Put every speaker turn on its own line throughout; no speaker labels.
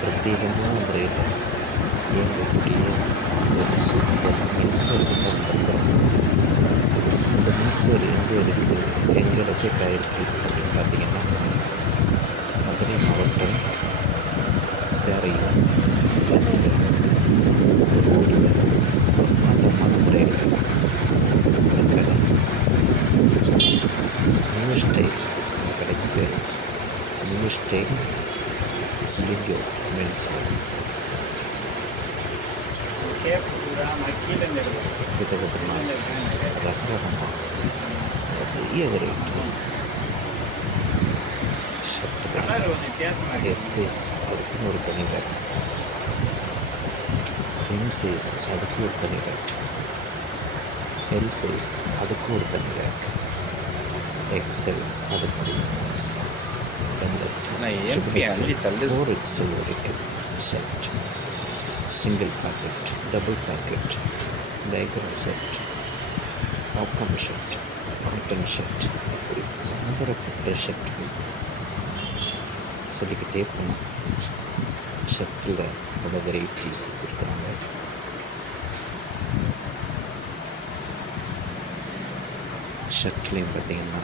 பிரத்யேகமான முறையில் இயங்கக்கூடிய ஒரு சூப்பர் மின்சுவர் தான் பார்க்குறோம் இந்த மின்சுவர் எங்கே இருக்குது எங்கே லொக்கேட் ஆகிருக்கு அப்படின்னு பார்த்தீங்கன்னா மதுரை மாவட்டம் பேரையூர் ஒரு ஊரில் பிரம்மாண்டமான முறையில் ஒரு கடை நியூ ஸ்டைல் அந்த கடைக்கு பேர் நியூ ஸ்டைல் லிங்கோ men's
cap பூரா கீழே இருக்கும்
விதவிதமாக ரகரகமாக நிறைய வெரைட்டிஸ்
இருக்கு
எஸ்எஸ் அதுக்குன்னு ஒரு தனி ரேக் எம் சைஸ் அதுக்கு ஒரு தனி ரேக் எல் சைஸ் அதுக்கு ஒரு தனி ரேக் எக்ஸ்எல் அதுக்கு ஃபோர் எக்ஸ்எல் வரைக்கும் set single pocket double pocket diagram set popcorn shirt cotton shirt இப்படி பலதரப்பட்ட ஷர்ட்டுகள் சொல்லிக்கிட்டே போனோம் ஷர்ட்டில் பல வெரைட்டிஸ் வச்சுருக்குறாங்க ஷர்ட்லேயும் பார்த்தீங்கன்னா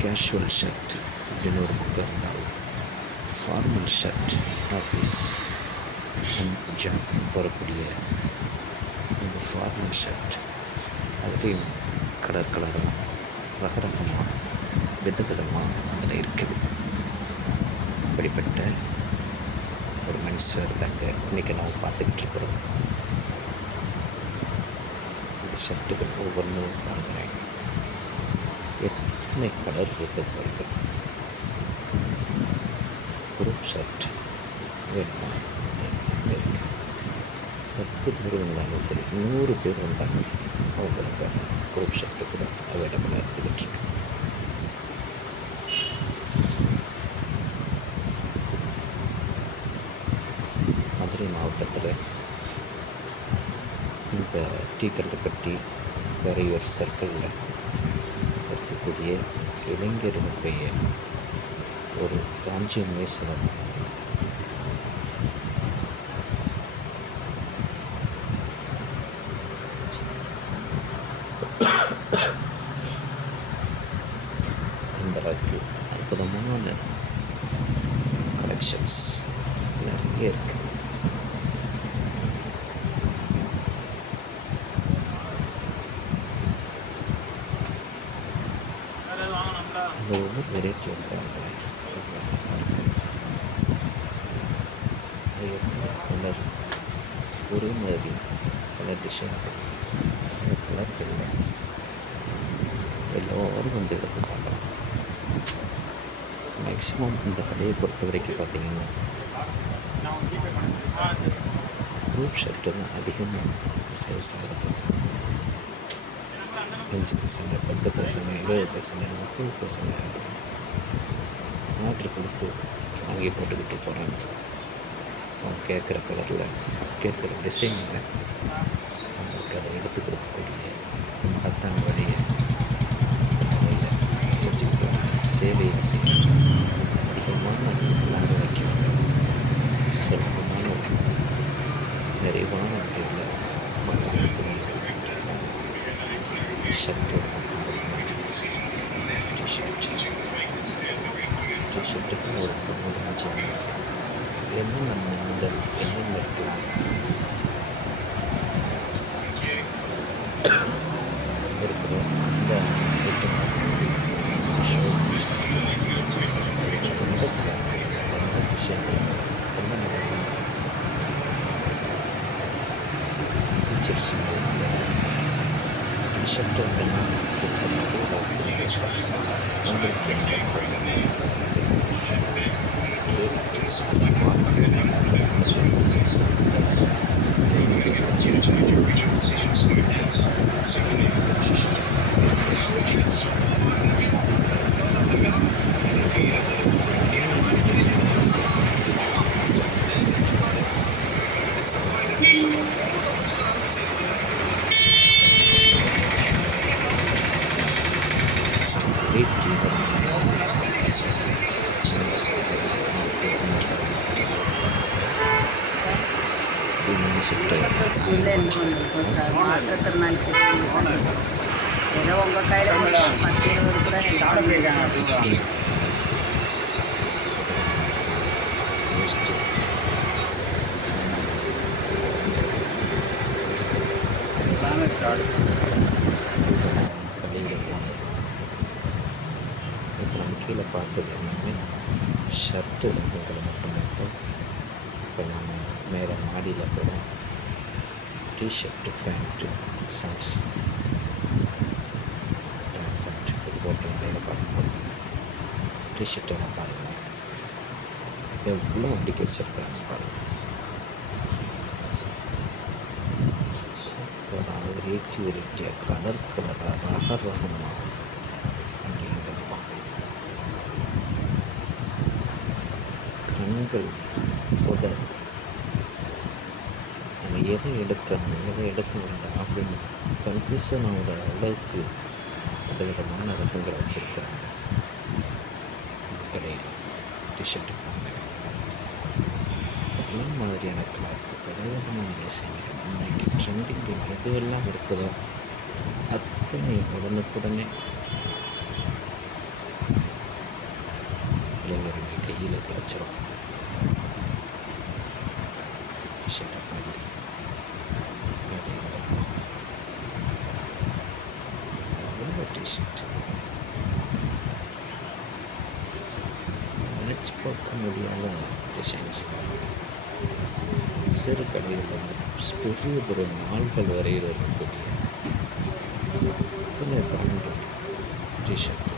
கேஷுவல் ஷர்ட் அப்படின்னு ஒரு புக் இருந்தால் ஃபார்மல் ஷர்ட் ஆஃபீஸ் ஜாப் போகக்கூடிய இந்த ஃபார்மல் ஷர்ட் அதுலேயும் கலர் கலராக ரகரகமாக விதவிதமாக அதில் இருக்குது. அப்படிப்பட்ட ஒரு மனுஷர் தாங்க இன்றைக்கி நாம் பார்த்துக்கிட்டு இருக்கிறோம். இந்த ஷர்ட்டுகள் ஒவ்வொன்றும் வாங்கினேன் எத்தனை கலர் இருக்குது குரூப் ஷர்ட் வேணுமா? பத்து பேர் வந்தாலும் சரி நூறு பேர் வந்தாலும் சரி அவங்களுக்காக குரூப் ஷர்ட்டு கூட அவைலபிளாக இருந்துக்கிட்டு இருக்கு. மதுரை மாவட்டத்தில் இந்த டீக்கல்லுப்பட்டி வரையூர் சர்க்கிளில் இருக்கக்கூடிய இளைஞர்களுடைய ஒரு ராஜ்யமே சொல்லலாம் இந்த அளவுக்கு அற்புதமான கலெக்ஷன்ஸ் நிறைய இருக்குது அந்த ஒவ்வொரு வெரைட்டி வந்து கலர் ஒரே மாதிரி கலர் டிசைன் அந்த கலர் இல்லை எல்லோரும் வந்து எடுத்துக்காங்க மேக்ஸிமம் இந்த கடையை பொறுத்த வரைக்கும் பார்த்தீங்கன்னா குரூப் ஷர்ட்டு தான் அதிகமாக சேல்ஸ் ஆகுது அஞ்சு பசங்க பத்து பசங்க இருபது பசங்க முப்பது பசங்க. ஆர்டர் கொடுத்து வாங்கி போட்டுக்கிட்டு போகிறாங்க அவங்க கேட்குற கலரில் கேட்குற டிசைனில் அவங்களுக்கு அதை எடுத்து கொடுக்கக்கூடிய மகத்தான வழியை செஞ்சுக்கிட்டு வராங்க. சேவையை செய்யணும் அதிகமான லாபம் வைக்கிறாங்க. சுலபமான நிறைவான வழியில் மக்களுக்கு ஷர்ட்டு டிஷர்ட் டிஷர்ட் அப்படின்னா உங்களுக்கு great deal சுட்டு
ஸ்கூல்ல இருந்து வந்திருக்கோம் சார் மாற்றுத்திறனாளிக்கு ஏதோ உங்கள் கையில் பத்து இருபது கூட
சாப்பிட போயிருக்காங்க அப்படின்னா
நெக்ஸ்ட்டு
எல்லாமே ஸ்டார்ட்
கடையில் போனோம் இப்போ நம்ம கீழே பார்த்தது எல்லாமே ஷர்ட்டு ரகங்களை மட்டும் பார்த்தோம் இப்போ நம்ம மேலே மாடியில் போகிறோம் டிஷர்ட்டு ஃபேண்ட்டு சாக்ஸ் ஃபேண்ட் இது போட்டு மேலே பாருங்கள் டிஷர்ட்டெல்லாம் பாருங்கள் எவ்வளோ அடிக்க வச்சிருக்கிறாங்க பாருங்கள் சூப்பராக வெரைட்டி வெரைட்டியாக கலர் கலராக ரக ரகமாக கண்கள் உதவி எதை எடுக்கணும் எதை எடுக்க வேண்டாம் அப்படின்னு கன்ஃபியூஷனோட அளவுக்கு அளவுக்கு விதவிதமான ரகங்களை வச்சுருக்கிறாங்க. கடையில் டிஷர்ட் என்ன மாதிரியான கிளாத்து விதவிதமான டிசைன்கள் இன்னைக்கு ட்ரெண்டிங்கில் எதுவெல்லாம் இருக்குதோ அத்தனை உடனுக்குடனே இளைஞர்கள் கையில் கிடச்சிரும் டிஷர்ட்டை பாருங்க எவ்வளோ டிஷர்ட் நினச்சி பார்க்க முடியாத டிசைன்ஸ் தான் இருக்குது சிறு கடையிலிருந்து பெரிய பெரிய மால்கள் வரையில் இருக்கக்கூடிய அத்தனை பிராண்டு டிஷர்ட்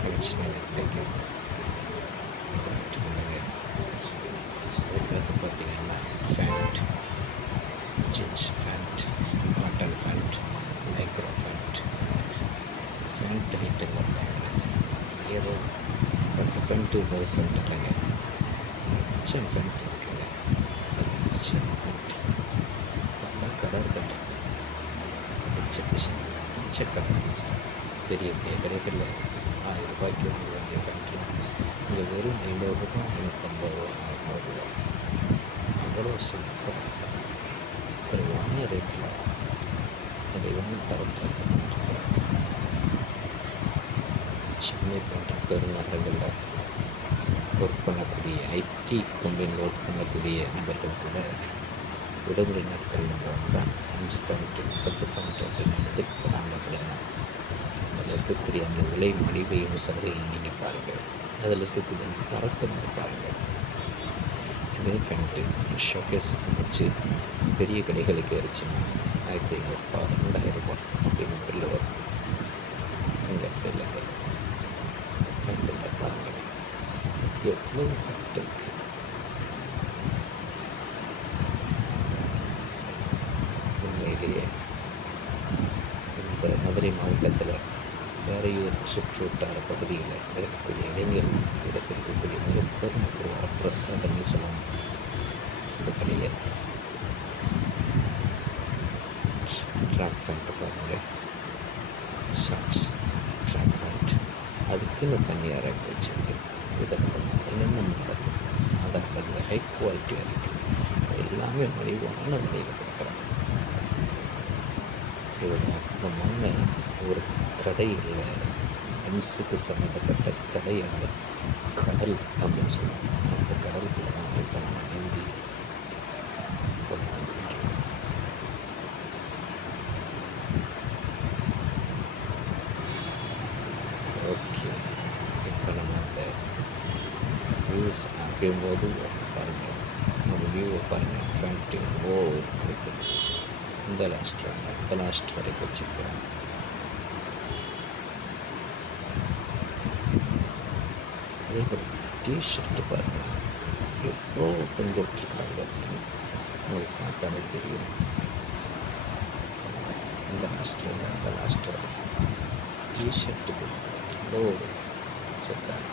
கலெக்ஷனாக கிடைக்கும். அதுக்கடுத்து பார்த்தீங்கன்னா pant jeans pant cotton pant micro pant pant ஐட்டங்கள் ஏதோ பத்து ஃபேண்ட்டு இருபது ஃபேண்ட் இல்லைங்க மிச்சம் ஃபேண்ட் இருக்குங்க மிச்சம் ஃபேண்ட் பல கலர் கட்டு மிச்ச டிசைன் மிச்ச கலர் பெரிய பெரிய கடைகளில் ஆயிரம் ரூபாய்க்கு வாங்க வேண்டிய ஃபேக்ட்ரி இங்கே வெறும் ஐநூறுரூபா ஐநூற்றம்பது ரூபா அறநூறுரூவா அவ்வளோ சிறப்பாக குறைவான ரேட்டில் அதை நிறைவான தரத்தில் சென்னை போன்ற பெருநகரங்களில் ஒர்க் பண்ணக்கூடிய ஐடி கம்பெனியில் ஒர்க் பண்ணக்கூடிய நபர்கள் கூட விடுமுறை நாட்கள் இங்கே அஞ்சு பாயிண்ட் பத்து பாயிண்ட் அப்படின்னு எடுத்துட்டு போனாங்க அப்படின்னா அதில் இருக்கக்கூடிய அந்த விலை மலிவையும் சலுகையும் நீங்கள் பாருங்கள். அதில் இருக்கக்கூடிய அந்த தரத்தை நீங்கள் பாருங்கள். இதே பாயிண்ட்டு ஷோகேஸ் வச்சு பெரிய கடைகளுக்கு எரிச்சுன்னா ஆயிரத்தி ஐநூறுரூபா ரெண்டாயிரம் ரூபாய் அப்படின்னு பில்லு வரும் இங்கே அப்படி இல்லைங்க ஃபேண்ட்டில் பாருங்கள் எவ்வளோ ஃபேண்ட் இருக்குது உண்மையிலேயே இந்த மதுரை மாவட்டத்தில் சுற்றுவட்டார பகுதியில் இருக்கக்கூடிய இளைஞர்களுக்கு இருக்கக்கூடிய மிக பெரும் ஒரு வரப்பிரசாதமே சொல்லணும் இந்த கடையை ட்ராக் ஃபேண்ட் பாருங்கள் ஷார்ட்ஸ் ட்ராக் ஃபேண்ட் அதுக்குன்னு தனியாக ரேக் வச்சுருக்கு விதவிதமாக என்னென்ன நடக்கும் சாதாரண ஹை குவாலிட்டி வரைக்கும் எல்லாமே மலிவான விலையில் கொடுக்குறாங்க. ஒரு அற்புதமான ஒரு கடையில் இல்லை சம்மந்தப்பட்ட கடை கடல் அப்படின்னு சொல்லுவாங்க அந்த கடலுக்குள்ள தான் இப்போ நம்ம நீந்தி ஓகே. இப்போ நம்ம அந்த வியூஸ் அப்படிங்கும்போது பாருங்கள் நம்ம வியூவை பாருங்கள் ஃபேண்ட்டு ஓ இருக்கு. இந்த லாஸ்ட் இந்த லாஸ்ட் வரைக்கும் வச்சுருக்கிறேன் அதே போல் டிஷர்ட்டு பாருங்கள் எவ்வளோ தொங்க விட்டுருக்குறாங்க அப்படின்னு உங்களுக்கு பார்த்தாலே தெரியும். இந்த லாஸ்ட்டு இருந்து அந்த லாஸ்ட் வரைக்கும் டிஷர்ட்டுக்கு எவ்வளோ வச்சுருக்காங்க